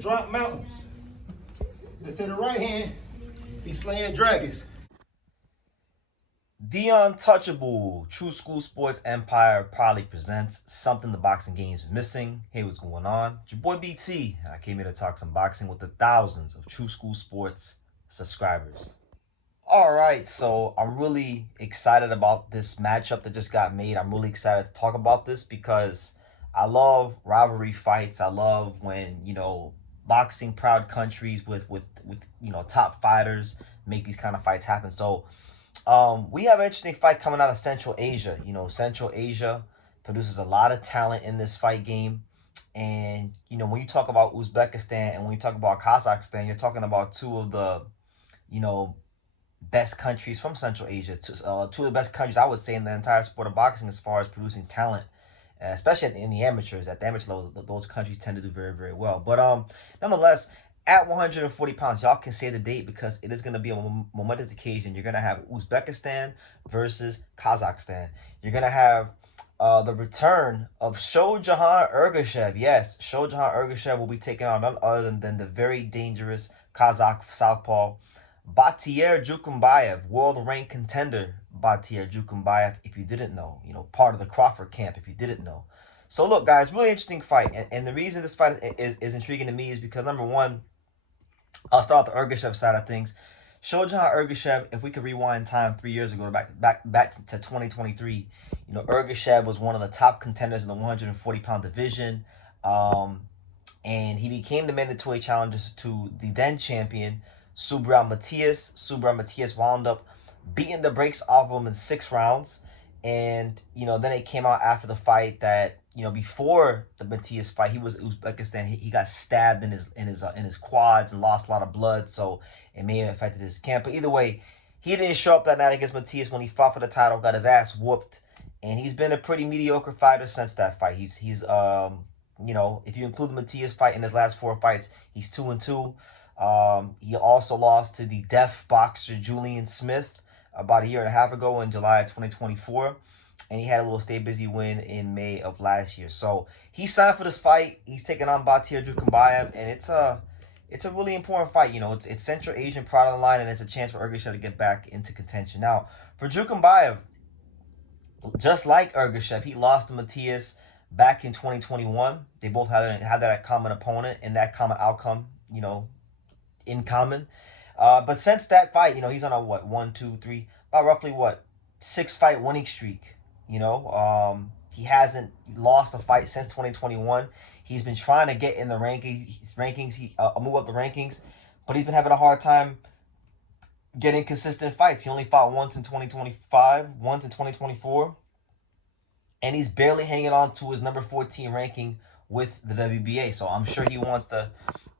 drop mountains. Let's say the right hand, be slaying dragons. The Untouchable True School Sports Empire proudly presents something the boxing game's missing. Hey, what's going on? It's your boy BT. I came here to talk some boxing with the thousands of True School Sports subscribers. All right, so I'm really excited about this matchup that just got made. I'm really excited to talk about this because I love rivalry fights. I love when, boxing proud countries with top fighters make these kind of fights happen. So we have an interesting fight coming out of Central Asia. Central Asia produces a lot of talent in this fight game. And, when you talk about Uzbekistan and when you talk about Kazakhstan, you're talking about two of the, best countries from Central Asia. Two of the best countries, I would say, in the entire sport of boxing as far as producing talent, especially in the amateurs. At the amateur level, those countries tend to do very, very well. But nonetheless, at 140 pounds, y'all can say the date because it is going to be a momentous occasion. You're going to have Uzbekistan versus Kazakhstan. You're going to have the return of Shojahon Ergashev. Yes, Shojahon Ergashev will be taking on none other than the very dangerous Kazakh southpaw Batyr Jukembayev, world-ranked contender Batyr Jukembayev, if you didn't know. Part of the Crawford camp, if you didn't know. So look, guys, really interesting fight. And the reason this fight is intriguing to me is because, number one, I'll start with the Ergashev side of things. Shojahon Ergashev, if we could rewind time 3 years ago, back to 2023, Ergashev was one of the top contenders in the 140-pound division. And he became the mandatory challenger to the then champion, Subriel Matias. Subriel Matias wound up beating the brakes off of him in 6 rounds. And, then it came out after the fight that, before the Matias fight, he was Uzbekistan. He got stabbed in his quads and lost a lot of blood. So it may have affected his camp. But either way, he didn't show up that night against Matias when he fought for the title, got his ass whooped. And he's been a pretty mediocre fighter since that fight. He's if you include the Matias fight in his last 4 fights, he's 2-2. He also lost to the deaf boxer Julian Smith about a year and a half ago in July of 2024. And he had a little stay busy win in May of last year. So he signed for this fight. He's taking on Batyr Jukembayev, and it's a really important fight. It's Central Asian pride on the line, and it's a chance for Ergashev to get back into contention. Now, for Jukembayev, just like Ergashev, he lost to Matias back in 2021. They both had that common opponent and that common outcome, in common. But since that fight, he's on a about roughly 6-fight winning streak. He hasn't lost a fight since 2021. He's been trying to get in the rankings. He move up the rankings, but he's been having a hard time getting consistent fights. He only fought once in 2025, once in 2024, and he's barely hanging on to his number 14 ranking with the WBA. So I'm sure he wants to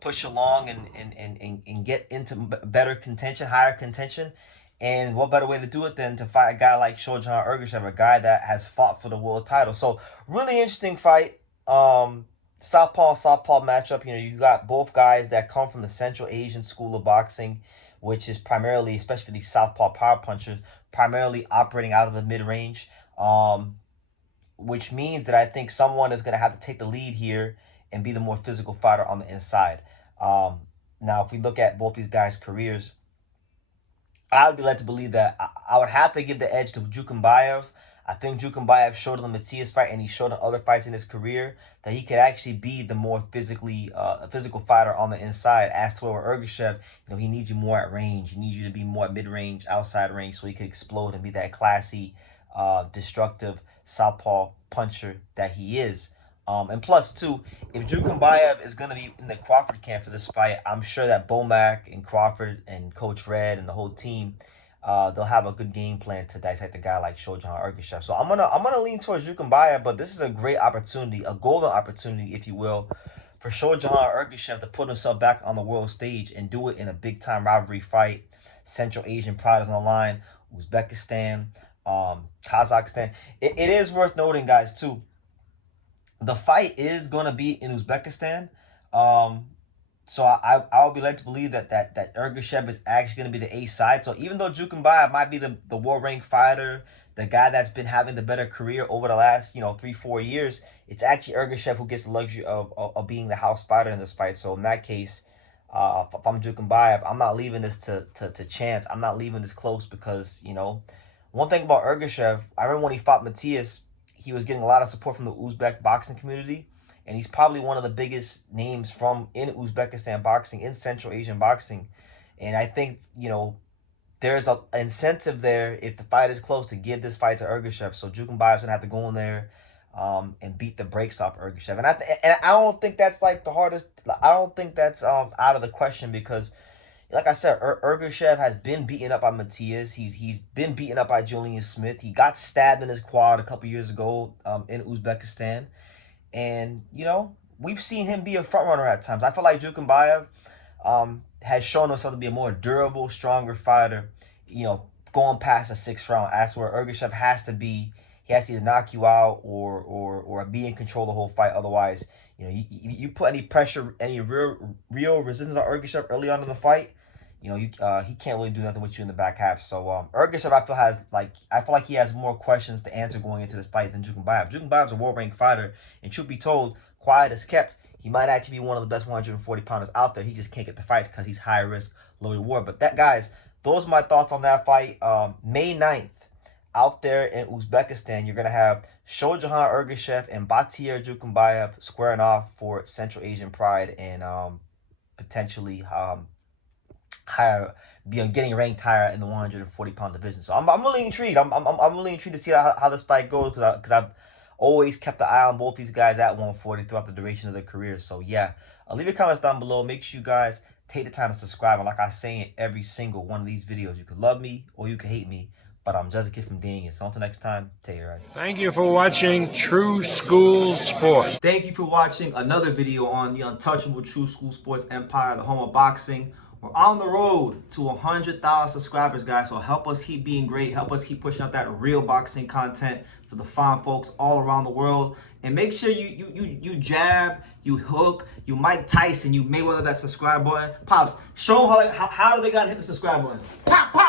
push along and get into better contention, higher contention. And what better way to do it than to fight a guy like Shojahon Ergashev, a guy that has fought for the world title. So really interesting fight. Southpaw matchup. You got both guys that come from the Central Asian school of boxing, which is primarily, especially for these southpaw power punchers, primarily operating out of the mid-range. Which means that I think someone is going to have to take the lead here and be the more physical fighter on the inside. Now, if we look at both these guys' careers, I would be led to believe that I would have to give the edge to Jukembayev. I think Jukembayev showed in the Matias fight, and he showed in other fights in his career that he could actually be the more physical fighter on the inside. As to where Ergashev, he needs you more at range. He needs you to be more mid-range, outside range, so he could explode and be that classy, destructive southpaw puncher that he is. And plus, too, if Jukembayev is going to be in the Crawford camp for this fight, I'm sure that Bomac and Crawford and Coach Red and the whole team, they'll have a good game plan to dissect a guy like Shojahon Ergashev. So I'm gonna lean towards Jukembayev, but this is a great opportunity, a golden opportunity, if you will, for Shojahon Ergashev to put himself back on the world stage and do it in a big-time rivalry fight. Central Asian pride is on the line. Uzbekistan, Kazakhstan. It is worth noting, guys, too, the fight is going to be in Uzbekistan. So I would be led to believe that Ergashev is actually going to be the A side. So even though Jukembayev might be the world ranked fighter the guy that's been having the better career over the last 3-4 years, it's actually Ergashev who gets the luxury of being the house fighter in this fight. So in that case, if I'm Jukembayev, I'm not leaving this to chance. I'm not leaving this close because one thing about Ergashev, I remember when he fought Matthias, he was getting a lot of support from the Uzbek boxing community, and he's probably one of the biggest names in Uzbekistan boxing, in Central Asian boxing. And I think there's an incentive there if the fight is close to give this fight to Ergashev. So Jukembayev's gonna have to go in there and beat the brakes off Ergashev. And I don't think that's like the hardest. I don't think that's out of the question because, like I said, Ergashev has been beaten up by Matthias. He's been beaten up by Julian Smith. He got stabbed in his quad a couple years ago in Uzbekistan, and we've seen him be a front runner at times. I feel like Jukembayev has shown himself to be a more durable, stronger fighter. Going past the 6th round, that's where Ergashev has to be. He has to either knock you out or be in control the whole fight. Otherwise, you put any pressure, any real resistance on Ergashev early on in the fight, he can't really do nothing with you in the back half. So Ergashev, I feel like he has more questions to answer going into this fight than Jukembayev. Jukembayev's a world-ranked fighter, and truth be told, quiet as kept, he might actually be one of the best 140-pounders out there. He just can't get the fights because he's high risk, low reward. But guys, those are my thoughts on that fight. May 9th, out there in Uzbekistan, you're going to have Shojahon Ergashev and Batyr Jukembayev squaring off for Central Asian pride and potentially getting ranked higher in the 140-pound division. So I'm really intrigued. I'm really intrigued to see how this fight goes because I've always kept an eye on both these guys at 140 throughout the duration of their careers. So yeah, leave your comments down below. Make sure you guys take the time to subscribe. And like I say in every single one of these videos, you could love me or you could hate me, but I'm just a kid from Daniel. So until next time, take care. Thank you for watching True School Sports. Thank you for watching another video on the untouchable True School Sports Empire, the home of boxing. We're on the road to 100,000 subscribers, guys. So help us keep being great. Help us keep pushing out that real boxing content for the fine folks all around the world. And make sure you jab, you hook, you Mike Tyson, you Mayweather that subscribe button. Pops, show them how do they gotta hit the subscribe button. Pop, pop.